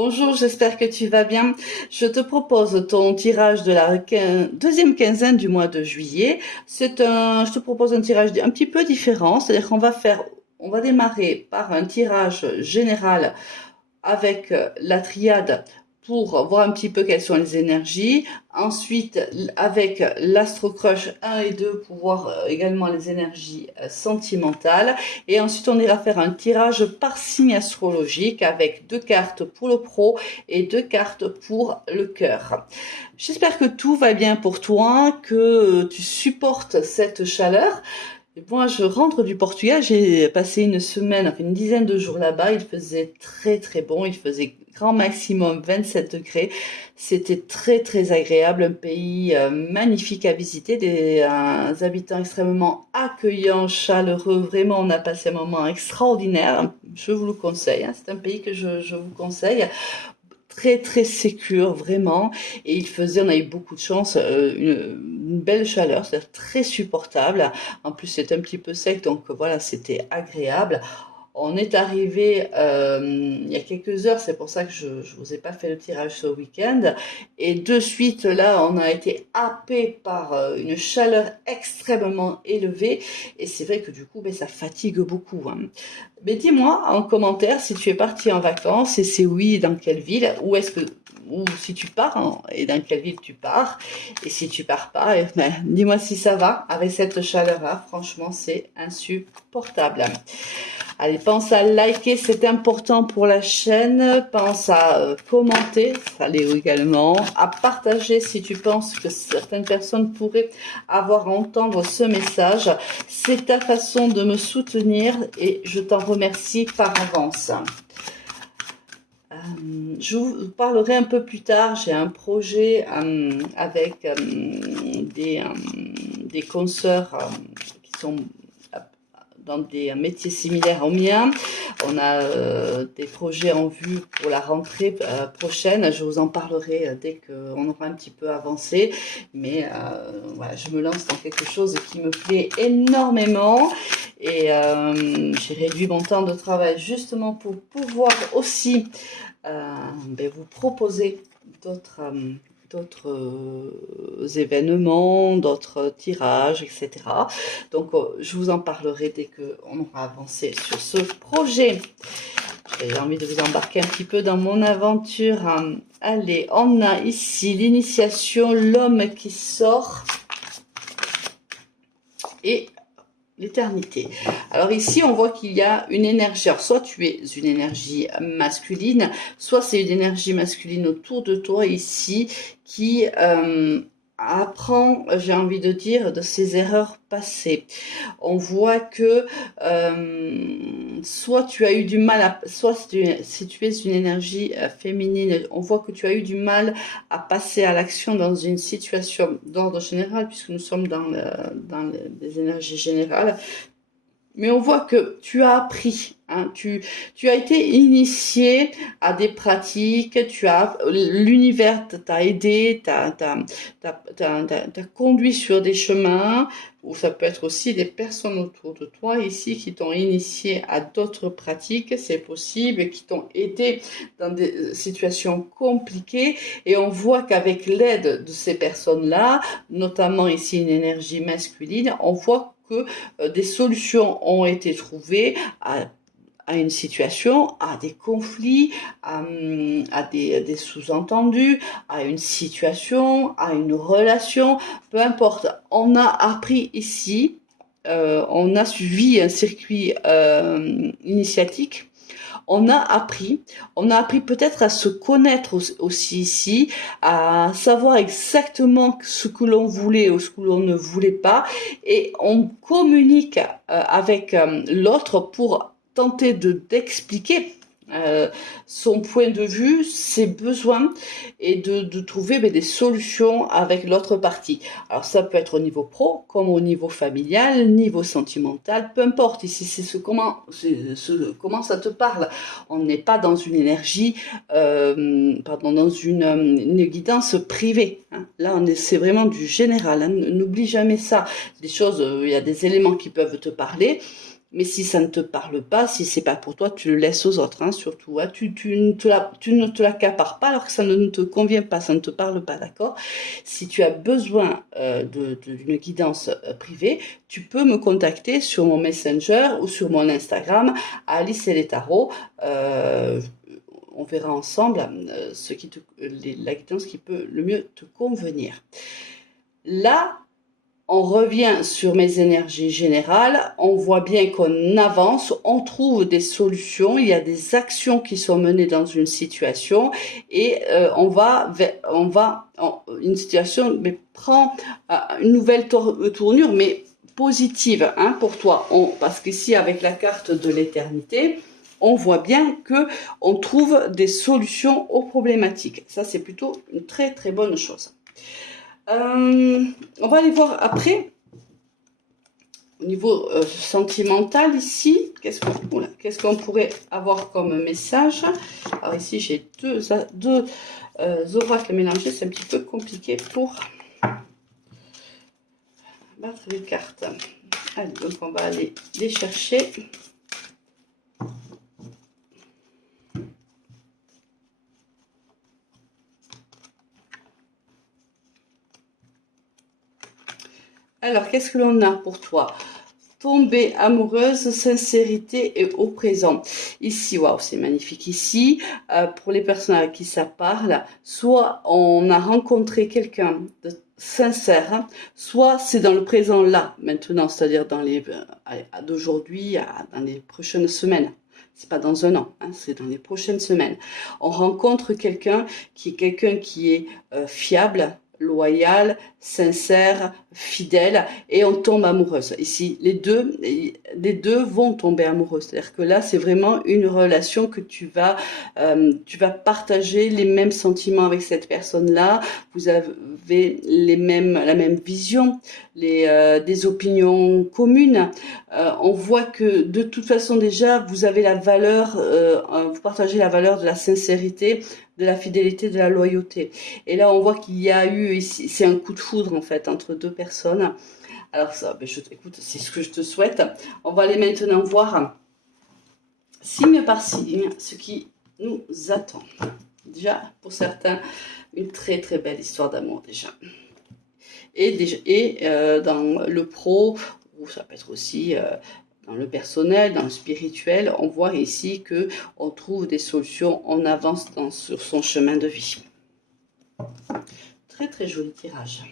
Bonjour, j'espère que tu vas bien. Je te propose ton tirage de la deuxième quinzaine du mois de juillet. Je te propose un tirage un petit peu différent, c'est-à-dire on va démarrer par un tirage général avec la triade pour voir un petit peu quelles sont les énergies. Ensuite, avec l'Astro Crush 1 et 2 pour voir également les énergies sentimentales. Et ensuite, on ira faire un tirage par signe astrologique avec 2 cartes pour le pro et 2 cartes pour le cœur. J'espère que tout va bien pour toi, que tu supportes cette chaleur. Et moi, je rentre du Portugal, j'ai passé une semaine, enfin une dizaine de jours là-bas, il faisait très très bon, il faisait grand maximum 27 degrés, c'était très très agréable, un pays magnifique à visiter, des habitants extrêmement accueillants, chaleureux, vraiment on a passé un moment extraordinaire, je vous le conseille, hein, c'est un pays que je vous conseille. Très très sécure vraiment, et on a eu beaucoup de chance, une belle chaleur, c'est-à-dire très supportable. En plus c'est un petit peu sec, donc voilà, c'était agréable. On est arrivé il y a quelques heures, c'est pour ça que je vous ai pas fait le tirage ce week-end. Et de suite, là, on a été happé par une chaleur extrêmement élevée. Et c'est vrai que du coup, ben, ça fatigue beaucoup, hein. Mais dis-moi en commentaire si tu es parti en vacances et c'est oui, dans quelle ville, ou si tu pars et dans quelle ville tu pars. Et si tu pars pas, ben, dis-moi si ça va avec cette chaleur-là. Franchement, c'est insupportable. Allez, pense à liker, c'est important pour la chaîne. Pense à commenter, ça l'est également. À partager si tu penses que certaines personnes pourraient avoir à entendre ce message. C'est ta façon de me soutenir et je t'en remercie par avance. Je vous parlerai un peu plus tard. J'ai un projet avec des consoeurs qui sont dans des métiers similaires au mien. On a des projets en vue pour la rentrée prochaine. Je vous en parlerai dès qu'on aura un petit peu avancé. Mais voilà, je me lance dans quelque chose qui me plaît énormément. Et j'ai réduit mon temps de travail justement pour pouvoir aussi vous proposer d'autres événements, d'autres tirages, etc. Donc, je vous en parlerai dès qu'on aura avancé sur ce projet. J'ai envie de vous embarquer un petit peu dans mon aventure. Allez, on a ici l'initiation, l'homme qui sort et l'éternité. Alors ici, on voit qu'il y a une énergie. Alors, soit tu es une énergie masculine, soit c'est une énergie masculine autour de toi ici qui apprend, j'ai envie de dire, de ses erreurs passées. On voit que soit tu as eu du mal soit si tu es une énergie féminine, on voit que tu as eu du mal à passer à l'action dans une situation d'ordre général, puisque nous sommes dans les énergies générales. Mais on voit que tu as appris, hein, tu as été initié à des pratiques, l'univers t'a aidé, t'a conduit sur des chemins, ou ça peut être aussi des personnes autour de toi ici qui t'ont initié à d'autres pratiques, c'est possible, qui t'ont aidé dans des situations compliquées, et on voit qu'avec l'aide de ces personnes-là, notamment ici une énergie masculine, on voit que des solutions ont été trouvées à une situation, à des conflits, à des sous-entendus, à une situation, à une relation, peu importe. On a appris ici, on a suivi un circuit initiatique. On a appris peut-être à se connaître aussi ici, à savoir exactement ce que l'on voulait ou ce que l'on ne voulait pas, et on communique avec l'autre pour tenter d'expliquer son point de vue, ses besoins, et de trouver des solutions avec l'autre partie. Alors ça peut être au niveau pro, comme au niveau familial, niveau sentimental, peu importe. Ici, c'est comment ça te parle. On n'est pas dans une énergie, dans une guidance privée, hein. Là, c'est vraiment du général, hein. N'oublie jamais ça. Il y a des éléments qui peuvent te parler, Mais si ça ne te parle pas, si c'est pas pour toi, tu le laisses aux autres, hein, surtout. Hein. Tu ne te l'accapares pas alors que ça ne te convient pas, ça ne te parle pas, d'accord? Si tu as besoin d'une guidance privée, tu peux me contacter sur mon Messenger ou sur mon Instagram, Alice et les tarots. On verra ensemble la guidance qui peut le mieux te convenir. Là, on revient sur mes énergies générales, on voit bien qu'on avance, on trouve des solutions, il y a des actions qui sont menées dans une situation et une situation mais prend une nouvelle tournure, mais positive, hein, pour toi. Parce qu'ici, avec la carte de l'éternité, on voit bien que on trouve des solutions aux problématiques. Ça, c'est plutôt une très très bonne chose. On va aller voir après, au niveau sentimental ici, qu'est-ce qu'on pourrait avoir comme message. Alors ici, j'ai deux oracles mélangés, c'est un petit peu compliqué pour battre les cartes. Allez, donc on va aller les chercher. Alors, qu'est-ce que l'on a pour toi? Tomber amoureuse, sincérité et au présent. Ici, waouh, c'est magnifique. Ici, pour les personnes à qui ça parle, soit on a rencontré quelqu'un de sincère, hein, soit c'est dans le présent là, maintenant, c'est-à-dire d'aujourd'hui dans les prochaines semaines. C'est pas dans un an, hein, c'est dans les prochaines semaines. On rencontre quelqu'un qui est fiable, loyal, sincère, fidèle, et on tombe amoureuse. Ici, les deux vont tomber amoureux. C'est-à-dire que là, c'est vraiment une relation que tu vas partager les mêmes sentiments avec cette personne-là. Vous avez la même vision, des opinions communes. On voit que de toute façon déjà, vous avez vous partagez la valeur de la sincérité, de la fidélité, de la loyauté. Et là, on voit qu'il y a eu ici, c'est un coup de foudre en fait entre deux personnes. Alors ça, écoute, c'est ce que je te souhaite. On va aller maintenant voir signe par signe ce qui nous attend. Déjà, pour certains, une très très belle histoire d'amour déjà. Et dans le pro, ou ça peut être aussi dans le personnel, dans le spirituel, on voit ici que on trouve des solutions, on avance sur son chemin de vie. Très très joli tirage.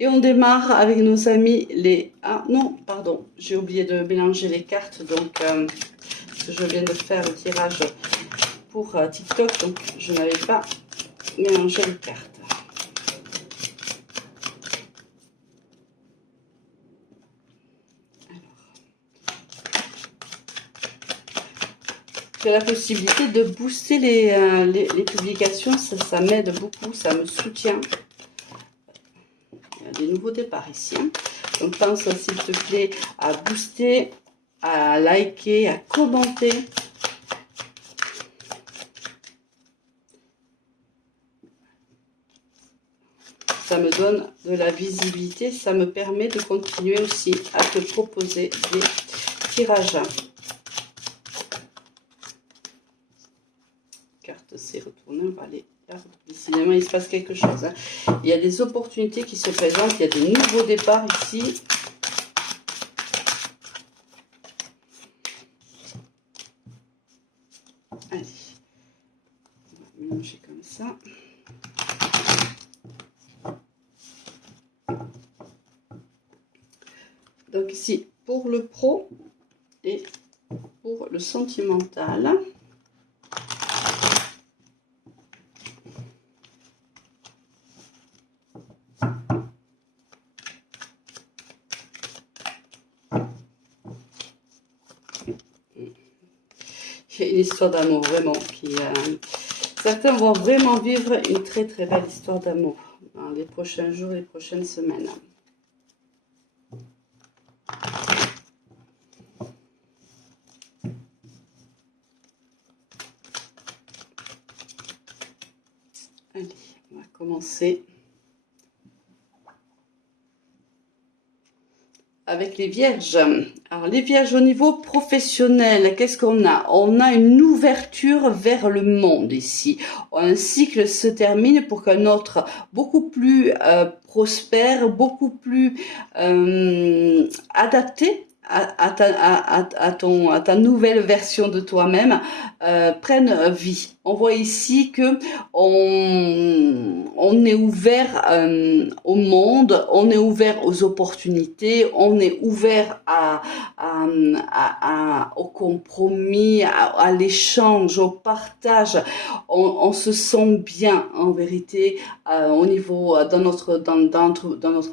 Et on démarre avec nos amis les... Ah non, pardon, j'ai oublié de mélanger les cartes, donc parce que je viens de faire le tirage pour TikTok, donc je n'avais pas mélangé les cartes. Tu as la possibilité de booster les publications, ça m'aide beaucoup, ça me soutient. Il y a des nouveaux départs ici. Hein. Donc pense s'il te plaît à booster, à liker, à commenter. Ça me donne de la visibilité, ça me permet de continuer aussi à te proposer des tirages. Carte s'est retournée, on va aller là. Décidément, il se passe quelque chose. Hein. Il y a des opportunités qui se présentent, il y a de nouveaux départs ici. Allez, on va mélanger comme ça. Donc ici, pour le pro et pour le sentimental. Il y a une histoire d'amour vraiment certains vont vraiment vivre une très très belle histoire d'amour dans les prochains jours, les prochaines semaines. Allez, on va commencer avec les vierges. Alors les vierges au niveau professionnel, qu'est-ce qu'on a? On a une ouverture vers le monde ici. Un cycle se termine pour qu'un autre beaucoup plus prospère, beaucoup plus adapté à ta nouvelle version de toi-même prenne vie. On voit ici que on est ouvert au monde, on est ouvert aux opportunités, on est ouvert au compromis, à l'échange, au partage. On se sent bien en vérité au niveau dans notre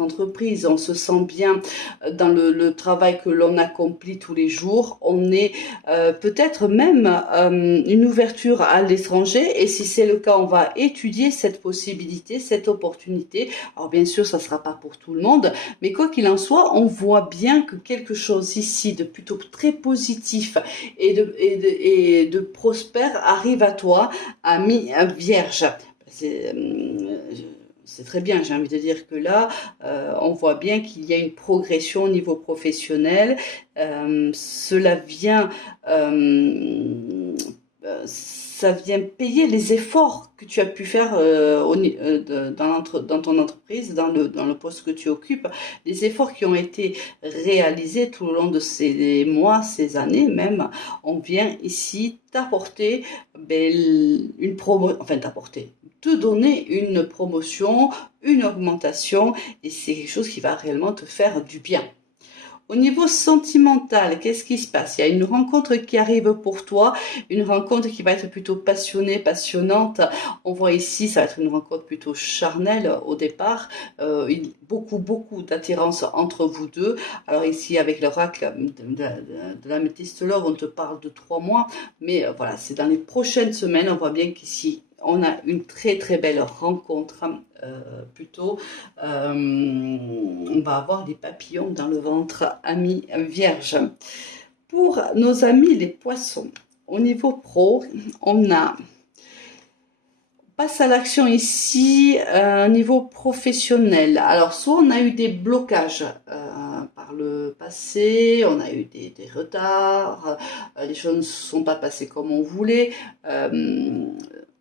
entreprise, on se sent bien dans le travail que l'on accomplit tous les jours. On est peut-être même une ouverture à l'étranger, et si c'est le cas, on va étudier cette possibilité, cette opportunité. Alors bien sûr, ça sera pas pour tout le monde, mais quoi qu'il en soit, on voit bien que quelque chose ici de plutôt très positif et de prospère arrive à toi, ami vierge. C'est très bien, j'ai envie de dire que là, on voit bien qu'il y a une progression au niveau professionnel. Ça vient payer les efforts que tu as pu faire dans ton entreprise, dans le poste que tu occupes, les efforts qui ont été réalisés tout au long de ces mois, ces années même. On vient ici t'apporter te donner une promotion, une augmentation, et c'est quelque chose qui va réellement te faire du bien. Au niveau sentimental, qu'est-ce qui se passe? Il y a une rencontre qui arrive pour toi, une rencontre qui va être plutôt passionnée, passionnante. On voit ici, ça va être une rencontre plutôt charnelle au départ. Beaucoup d'attirance entre vous deux. Alors ici, avec l'oracle de l'améthyste love, on te parle de 3 mois. Mais voilà, c'est dans les prochaines semaines. On voit bien qu'ici, on a une très très belle rencontre. On va avoir des papillons dans le ventre, amis vierge. Pour nos amis les poissons, au niveau pro, on passe à l'action ici, niveau professionnel. Alors, soit on a eu des blocages par le passé, on a eu des retards, les choses ne se sont pas passées comme on voulait.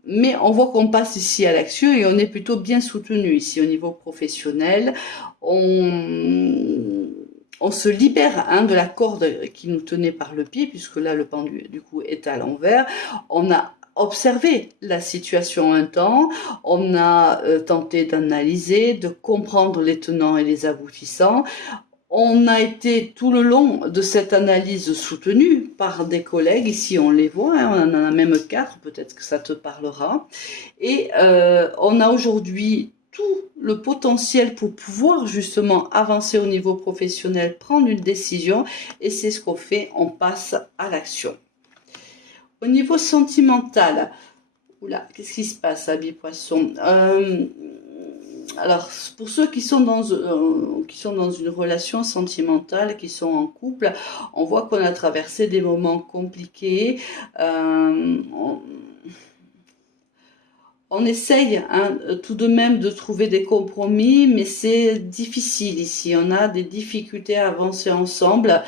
Mais on voit qu'on passe ici à l'action et on est plutôt bien soutenu ici au niveau professionnel. On se libère de la corde qui nous tenait par le pied, puisque là le pendu du coup est à l'envers. On a observé la situation un temps, on a tenté d'analyser, de comprendre les tenants et les aboutissants. On a été tout le long de cette analyse soutenue par des collègues, ici on les voit, on en a même 4, peut-être que ça te parlera. Et on a aujourd'hui tout le potentiel pour pouvoir justement avancer au niveau professionnel, prendre une décision, et c'est ce qu'on fait, on passe à l'action. Au niveau sentimental, oula, qu'est-ce qui se passe, amis poissons? Alors, pour ceux qui sont dans une relation sentimentale, qui sont en couple, on voit qu'on a traversé des moments compliqués. On essaye tout de même de trouver des compromis, mais c'est difficile ici. On a des difficultés à avancer ensemble.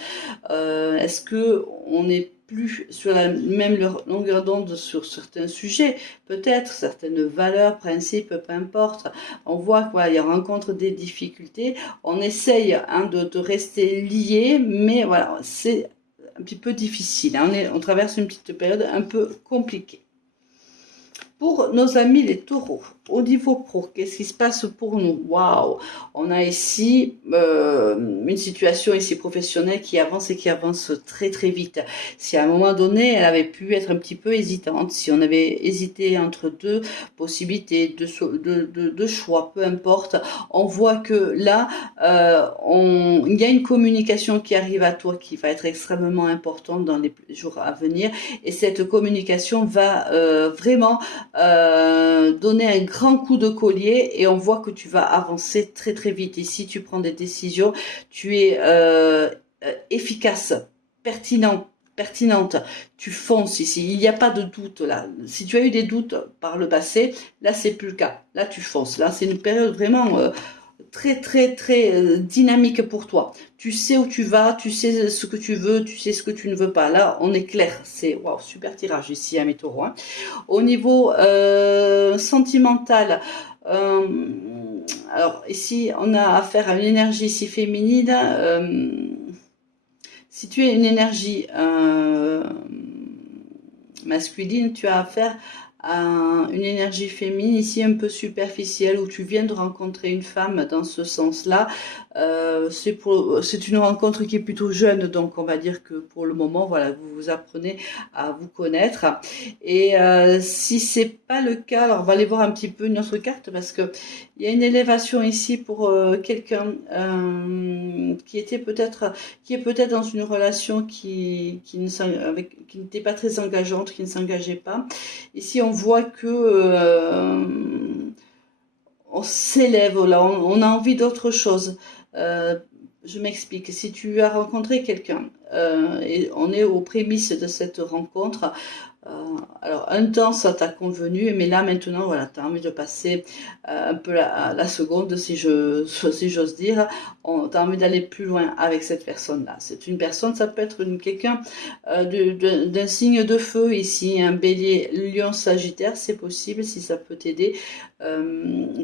Est-ce que on est plus sur la même longueur d'onde sur certains sujets, peut-être certaines valeurs, principes, peu importe. On voit qu'il y a rencontre des difficultés. On essaye de rester liés, mais voilà, c'est un petit peu difficile. On traverse une petite période un peu compliquée. Pour nos amis les taureaux, au niveau pro, qu'est-ce qui se passe pour nous? Waouh! On a ici une situation ici professionnelle qui avance et qui avance très très vite. Si à un moment donné, elle avait pu être un petit peu hésitante, si on avait hésité entre deux possibilités, deux choix, peu importe, on voit que là, il y a une communication qui arrive à toi qui va être extrêmement importante dans les jours à venir, et cette communication va vraiment donner un grand coup de collier, et on voit que tu vas avancer très très vite. Ici, tu prends des décisions, tu es efficace, pertinente, tu fonces ici, il n'y a pas de doute là. Si tu as eu des doutes par le passé, là c'est plus le cas, là tu fonces, là c'est une période vraiment très dynamique pour toi. Tu sais où tu vas, tu sais ce que tu veux, tu sais ce que tu ne veux pas. Là, on est clair. C'est waouh, super tirage ici à mes taureaux, hein. Au niveau sentimental, euh, alors ici, on a affaire à une énergie ici féminine. Si tu es une énergie masculine, tu as affaire à une énergie féminine ici un peu superficielle où tu viens de rencontrer une femme dans ce sens-là. C'est une rencontre qui est plutôt jeune, donc on va dire que pour le moment, voilà, vous vous apprenez à vous connaître. Et si c'est pas le cas, alors on va aller voir un petit peu une autre carte parce que il y a une élévation ici pour quelqu'un qui était peut-être qui est peut-être dans une relation qui n'était pas très engageante, qui ne s'engageait pas. Ici, on voit que on s'élève, là, on a envie d'autre chose. Euh, je m'explique. Si tu as rencontré quelqu'un et on est aux prémices de cette rencontre, euh, alors, un temps, ça t'a convenu, mais là, maintenant, voilà, tu as envie de passer un peu la seconde, si j'ose dire. Tu as envie d'aller plus loin avec cette personne-là. C'est une personne, ça peut être quelqu'un d'un signe de feu ici, un bélier, lion, sagittaire, c'est possible, si ça peut t'aider.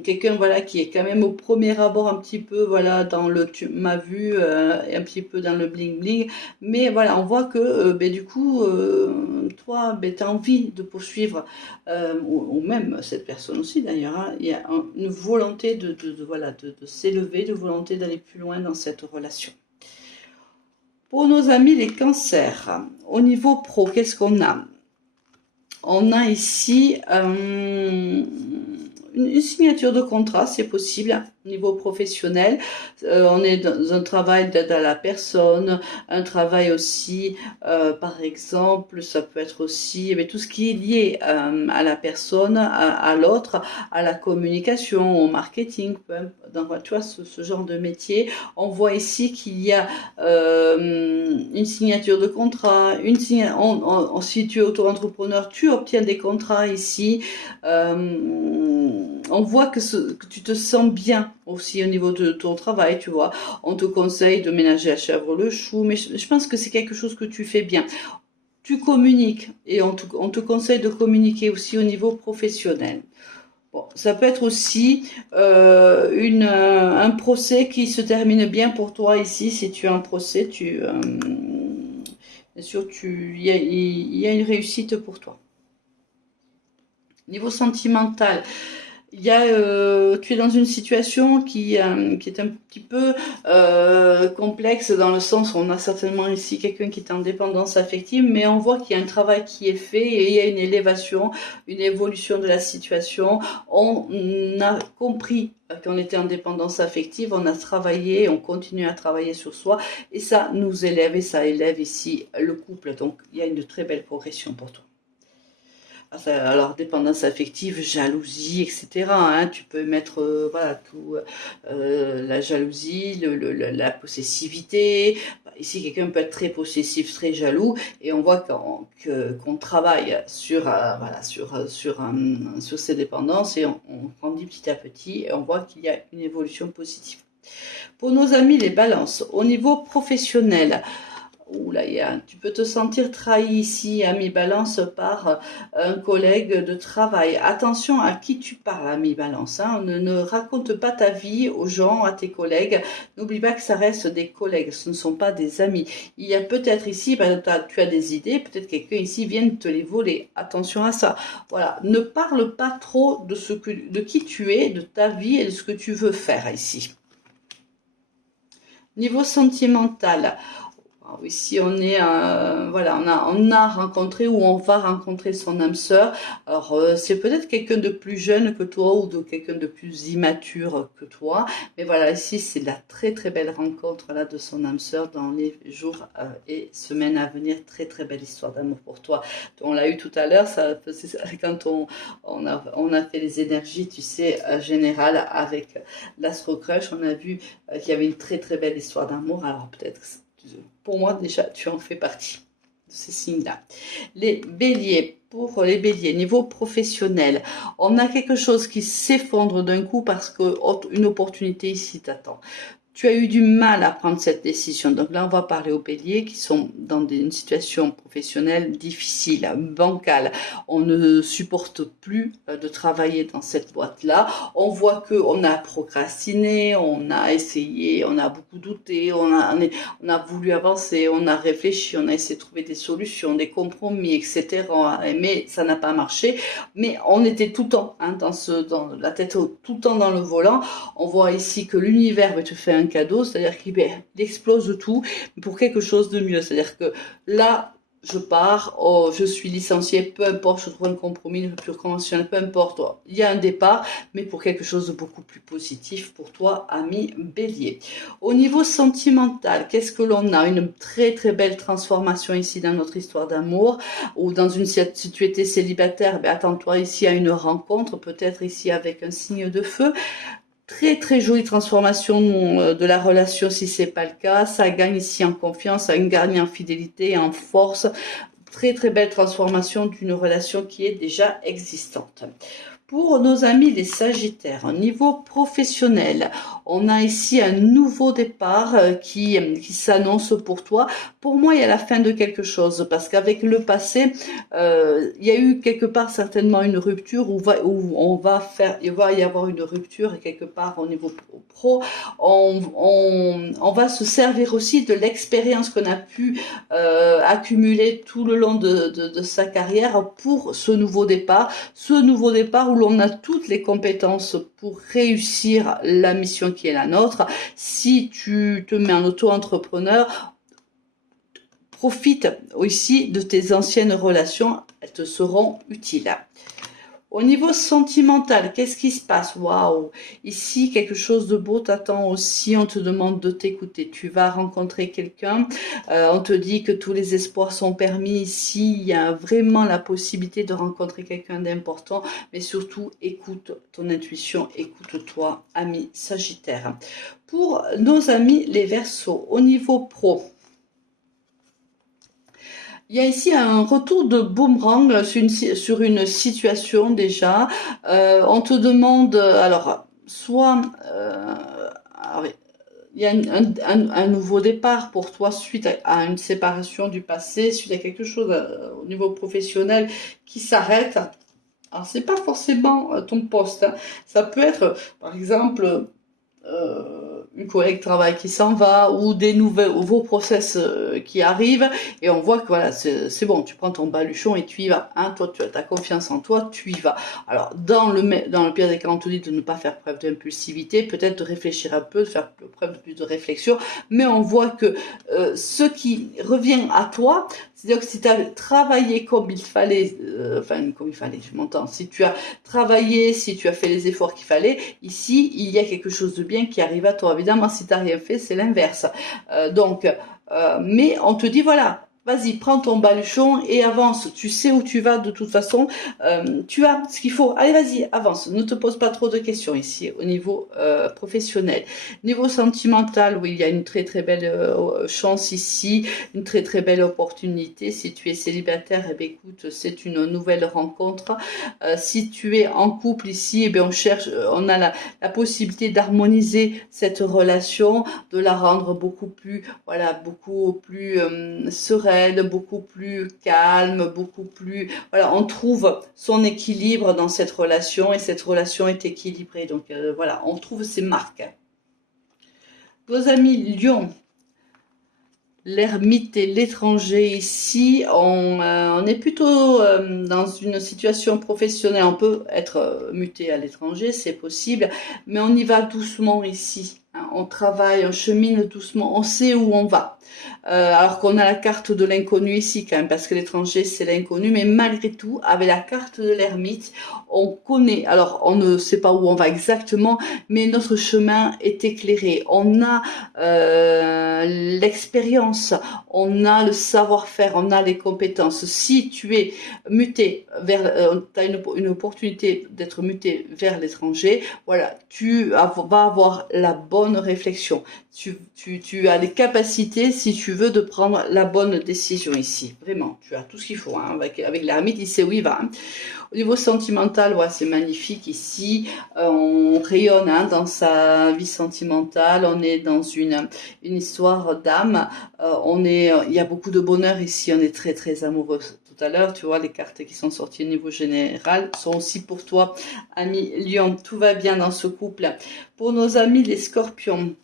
Quelqu'un, voilà, qui est quand même au premier abord un petit peu, voilà, dans le tu m'as vu, et un petit peu dans le bling-bling. Mais voilà, on voit que ben, du coup, toi, ben, tu as envie de poursuivre, ou même cette personne aussi d'ailleurs, hein, il y a une volonté voilà, de s'élever, de volonté d'aller plus loin dans cette relation. Pour nos amis les cancers, au niveau pro, qu'est-ce qu'on a? On a ici une signature de contrat, c'est possible, au niveau professionnel. On est dans un travail d'aide à la personne, un travail aussi, par exemple, ça peut être aussi tout ce qui est lié à la personne, à l'autre, à la communication, au marketing, tu vois, ce genre de métier. On voit ici qu'il y a une signature de contrat, si tu es auto-entrepreneur, tu obtiens des contrats ici. On voit que tu te sens bien aussi au niveau de ton travail, tu vois. On te conseille de ménager à chèvre le chou, mais je pense que c'est quelque chose que tu fais bien. Tu communiques et on te conseille de communiquer aussi au niveau professionnel. Bon, ça peut être aussi un procès qui se termine bien pour toi ici. Si tu as un procès, bien sûr, il y a une réussite pour toi. Niveau sentimental, tu es dans une situation qui est un petit peu complexe dans le sens où on a certainement ici quelqu'un qui est en dépendance affective, mais on voit qu'il y a un travail qui est fait et il y a une élévation, une évolution de la situation. On a compris qu'on était en dépendance affective, on a travaillé, on continue à travailler sur soi et ça nous élève et ça élève ici le couple. Donc il y a une très belle progression pour toi. Alors, dépendance affective, jalousie, etc. Hein, tu peux mettre voilà, tout, la jalousie, la possessivité. Ici, quelqu'un peut être très possessif, très jaloux, et on voit qu'on travaille sur, voilà, sur ces dépendances et on grandit petit à petit et on voit qu'il y a une évolution positive. Pour nos amis les balances, au niveau professionnel, oula, tu peux te sentir trahi ici, ami Balance, par un collègue de travail. Attention à qui tu parles, ami Balance. Hein. Ne raconte pas ta vie aux gens, à tes collègues. N'oublie pas que ça reste des collègues, ce ne sont pas des amis. Il y a peut-être ici, tu as des idées, peut-être quelqu'un ici vient de te les voler. Attention à ça. Voilà, ne parle pas trop de qui tu es, de ta vie et de ce que tu veux faire ici. Niveau sentimental, ici, voilà, on a rencontré ou on va rencontrer son âme sœur. Alors, c'est peut-être quelqu'un de plus jeune que toi ou de quelqu'un de plus immature que toi. Mais voilà, ici, c'est la très belle rencontre là de son âme sœur dans les jours et semaines à venir. Très belle histoire d'amour pour toi. On l'a eu tout à l'heure, quand on a fait les énergies, tu sais, générales avec l'Astro Crush. On a vu qu'il y avait une très belle histoire d'amour. Alors, peut-être pour moi, déjà, tu en fais partie de ces signes-là. Les béliers. pour les béliers, niveau professionnel, on a quelque chose qui s'effondre d'un coup parce qu'une opportunité ici t'attend. Tu as eu du mal à prendre cette décision. Donc là, on va parler aux béliers qui sont dans une situation professionnelle difficile, bancale. On ne supporte plus de travailler dans cette boîte-là. On voit qu'on a procrastiné, on a essayé, on a beaucoup douté, on a voulu avancer, on a réfléchi, on a essayé de trouver des solutions, des compromis, etc. Mais ça n'a pas marché. Mais on était tout le temps dans la tête tout le temps dans le volant. On voit ici que l'univers te fait un cadeau, c'est-à-dire qu'il explose tout pour quelque chose de mieux. C'est-à-dire que là, je pars, oh, je suis licenciée, peu importe, je trouve un compromis, une rupture conventionnelle, peu importe, oh, il y a un départ, mais pour quelque chose de beaucoup plus positif pour toi, ami bélier. Au niveau sentimental, qu'est-ce que l'on a? Une très très belle transformation ici dans notre histoire d'amour, ou dans si tu étais célibataire, ben attends-toi ici à une rencontre, peut-être ici avec un signe de feu. Très très jolie transformation de la relation si c'est pas le cas. Ça gagne ici en confiance, ça gagne en fidélité, en force. Très très belle transformation d'une relation qui est déjà existante. Pour nos amis les Sagittaires, au niveau professionnel, on a ici un nouveau départ qui s'annonce pour toi. Pour moi, il y a la fin de quelque chose parce qu'avec le passé, il y a eu quelque part certainement une rupture où il va y avoir une rupture et quelque part au niveau pro, on va se servir aussi de l'expérience qu'on a pu accumuler tout le long de sa carrière pour ce nouveau départ où l'on a toutes les compétences pour réussir la mission qui est la nôtre. Si tu te mets en auto-entrepreneur, profite aussi de tes anciennes relations, elles te seront utiles. Au niveau sentimental, qu'est-ce qui se passe? Waouh! Ici, quelque chose de beau t'attend aussi. On te demande de t'écouter. Tu vas rencontrer quelqu'un. On te dit que tous les espoirs sont permis. Ici, il y a vraiment la possibilité de rencontrer quelqu'un d'important. Mais surtout, écoute ton intuition. Écoute-toi, ami Sagittaire. Pour nos amis les Verseaux, au niveau pro, il y a ici un retour de boomerang sur une situation déjà. On te demande, alors, soit, il y a un nouveau départ pour toi suite à une séparation du passé, suite à quelque chose au niveau professionnel qui s'arrête. Alors, c'est pas forcément ton poste, hein. Ça peut être, par exemple, une collègue de travail qui s'en va ou des nouveaux process qui arrivent et on voit que voilà c'est bon, tu prends ton baluchon et tu y vas, hein, toi tu as ta confiance en toi, tu y vas. Alors dans le pire des cas on te dit de ne pas faire preuve d'impulsivité, peut-être de réfléchir un peu, de faire preuve de plus de réflexion, mais on voit que ce qui revient à toi, c'est-à-dire que si tu as travaillé comme il fallait, comme il fallait, je m'entends, si tu as travaillé, si tu as fait les efforts qu'il fallait, ici, il y a quelque chose de bien qui arrive à toi. Évidemment, si tu n'as rien fait, c'est l'inverse. Mais on te dit, voilà, vas-y, prends ton baluchon et avance. Tu sais où tu vas de toute façon. Tu as ce qu'il faut. Allez, vas-y, avance. Ne te pose pas trop de questions ici au niveau professionnel. Niveau sentimental, oui, il y a une très très belle chance ici, une très très belle opportunité. Si tu es célibataire, eh bien, écoute, c'est une nouvelle rencontre. Si tu es en couple ici, eh bien, on a la possibilité d'harmoniser cette relation, de la rendre beaucoup plus sereine, beaucoup plus calme, beaucoup plus, voilà, on trouve son équilibre dans cette relation et cette relation est équilibrée. Donc voilà, on trouve ses marques. Vos amis Lion, l'ermite et l'étranger ici, on est plutôt dans une situation professionnelle. On peut être muté à l'étranger, c'est possible, mais on y va doucement ici. Hein, on travaille, on chemine doucement, on sait où on va. Alors qu'on a la carte de l'inconnu ici quand même, parce que l'étranger c'est l'inconnu, mais malgré tout, avec la carte de l'ermite, on connaît, alors on ne sait pas où on va exactement, mais notre chemin est éclairé. On a l'expérience, on a le savoir-faire, on a les compétences. Si tu es muté vers, tu as une opportunité d'être muté vers l'étranger, voilà, tu vas avoir la bonne bonne réflexion. Tu as les capacités, si tu veux, de prendre la bonne décision ici. Vraiment, tu as tout ce qu'il faut. Hein. Avec l'ermite, il sait où il va. Hein. Au niveau sentimental, ouais, c'est magnifique ici. On rayonne hein, dans sa vie sentimentale. On est dans une histoire d'âme. Il y a beaucoup de bonheur ici. On est très très amoureux. Tout à l'heure, tu vois, les cartes qui sont sorties au niveau général sont aussi pour toi, ami Lion. Tout va bien dans ce couple. Pour nos amis les Scorpions.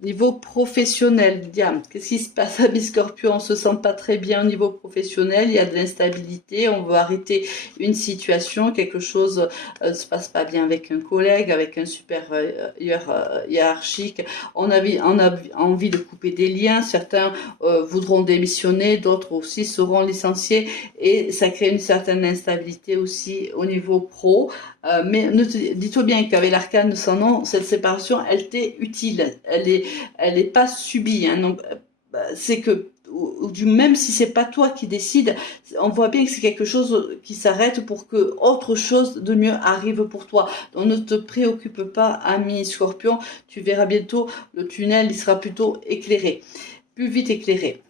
Niveau professionnel, diable, qu'est-ce qui se passe à Scorpion? On se sent pas très bien au niveau professionnel, il y a de l'instabilité, on veut arrêter une situation, quelque chose ne se passe pas bien avec un collègue, avec un supérieur hiérarchique, on a envie de couper des liens, certains voudront démissionner, d'autres aussi seront licenciés et ça crée une certaine instabilité aussi au niveau pro. Mais dis-toi bien qu'avec l'arcane de son nom, cette séparation, elle t'est utile, elle est pas subie. Hein, donc, c'est que même si c'est pas toi qui décide, on voit bien que c'est quelque chose qui s'arrête pour que autre chose de mieux arrive pour toi. Donc ne te préoccupe pas, ami Scorpion, tu verras bientôt le tunnel, il sera plutôt éclairé, plus vite éclairé.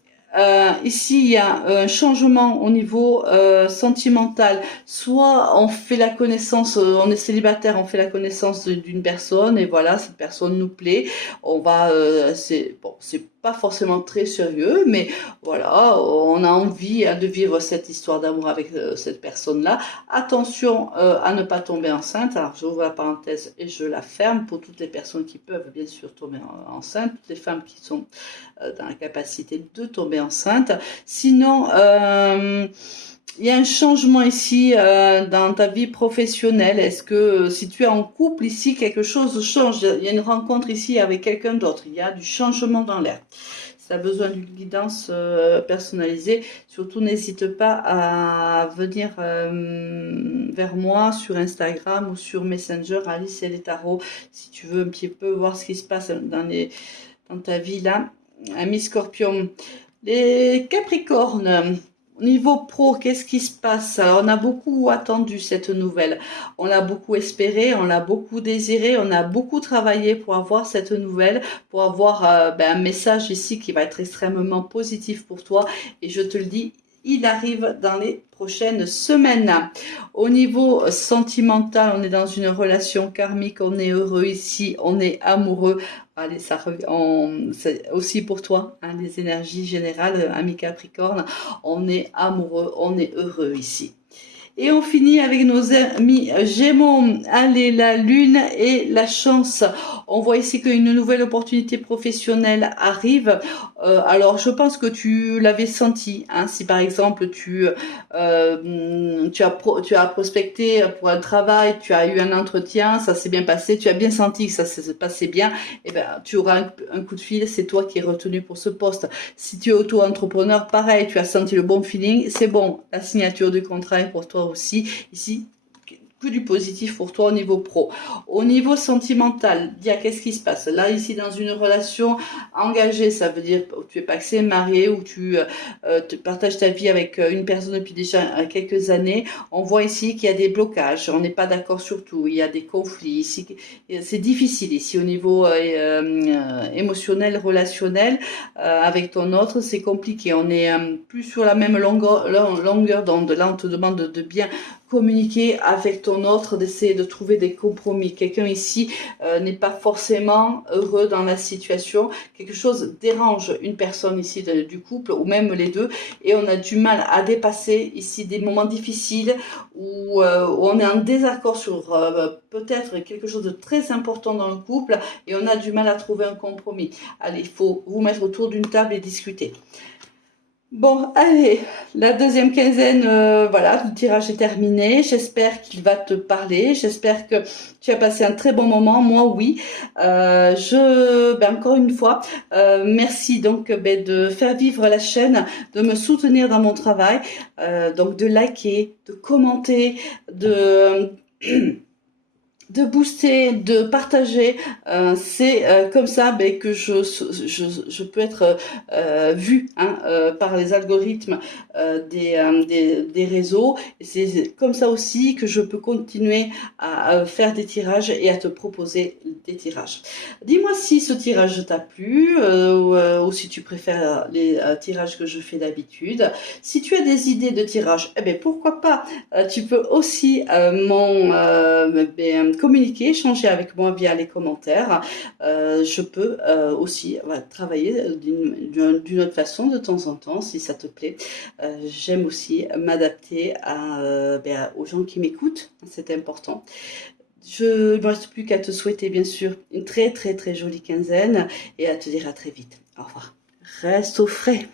Ici, il y a un changement au niveau sentimental. Soit on fait la connaissance, on est célibataire, on fait la connaissance d'une personne et voilà, cette personne nous plaît. On va, c'est pas forcément très sérieux, mais voilà, on a envie de vivre cette histoire d'amour avec cette personne-là. Attention à ne pas tomber enceinte. Alors, j'ouvre la parenthèse et je la ferme pour toutes les personnes qui peuvent bien sûr tomber enceinte, toutes les femmes qui sont dans la capacité de tomber enceinte. Sinon, il y a un changement ici dans ta vie professionnelle. Est-ce que si tu es en couple ici, quelque chose change? Il y a une rencontre ici avec quelqu'un d'autre. Il y a du changement dans l'air. Si tu as besoin d'une guidance personnalisée, surtout n'hésite pas à venir vers moi sur Instagram ou sur Messenger, Alice et les tarots, si tu veux un petit peu voir ce qui se passe dans ta vie là. Ami Scorpion, les Capricornes, au niveau pro, qu'est-ce qui se passe? Alors, on a beaucoup attendu cette nouvelle, on l'a beaucoup espéré, on l'a beaucoup désiré, on a beaucoup travaillé pour avoir cette nouvelle, pour avoir un message ici qui va être extrêmement positif pour toi, et je te le dis, il arrive dans les prochaines semaines. Au niveau sentimental, on est dans une relation karmique, on est heureux ici, on est amoureux. Allez, c'est aussi pour toi, hein, les énergies générales, ami Capricorne, on est amoureux, on est heureux ici. Et on finit avec nos amis Gémeaux. Allez, la lune et la chance. On voit ici qu'une nouvelle opportunité professionnelle arrive. Alors, je pense que tu l'avais senti. Hein, si par exemple tu as prospecté pour un travail, tu as eu un entretien, ça s'est bien passé, tu as bien senti que ça s'est passé bien, et ben tu auras un coup de fil. C'est toi qui es retenu pour ce poste. Si tu es auto-entrepreneur, pareil, tu as senti le bon feeling, c'est bon. La signature du contrat est pour toi aussi. Ici, que du positif pour toi au niveau pro. Au niveau sentimental, dis qu'est-ce qui se passe? Là, ici, dans une relation engagée, ça veut dire que tu es paxé, marié, ou tu partages ta vie avec une personne depuis déjà quelques années. On voit ici qu'il y a des blocages, on n'est pas d'accord sur tout, il y a des conflits. Ici, c'est difficile ici au niveau émotionnel, relationnel. Avec ton autre, c'est compliqué. On est plus sur la même longueur d'onde. Là, on te demande de bien communiquer avec ton autre, d'essayer de trouver des compromis. Quelqu'un ici n'est pas forcément heureux dans la situation. Quelque chose dérange une personne ici du couple, ou même les deux, et on a du mal à dépasser ici des moments difficiles où on est en désaccord sur peut-être quelque chose de très important dans le couple, et on a du mal à trouver un compromis. Allez, il faut vous mettre autour d'une table et discuter. Bon, allez, la deuxième quinzaine, voilà, le tirage est terminé. J'espère qu'il va te parler. J'espère que tu as passé un très bon moment. Moi, oui. Encore une fois, merci donc de faire vivre la chaîne, de me soutenir dans mon travail, donc de liker, de commenter, de booster, de partager. C'est comme ça ben, que je peux être vue hein, par les algorithmes des réseaux. Et c'est comme ça aussi que je peux continuer à faire des tirages et à te proposer des tirages. Dis-moi si ce tirage t'a plu ou si tu préfères les tirages que je fais d'habitude. Si tu as des idées de tirage, eh ben pourquoi pas. Tu peux aussi communiquer, échanger avec moi via les commentaires. Je peux aussi travailler d'une autre façon de temps en temps si ça te plaît. J'aime aussi m'adapter aux gens qui m'écoutent, c'est important. Il ne me reste plus qu'à te souhaiter bien sûr une très très très jolie quinzaine et à te dire à très vite. Au revoir. Reste au frais.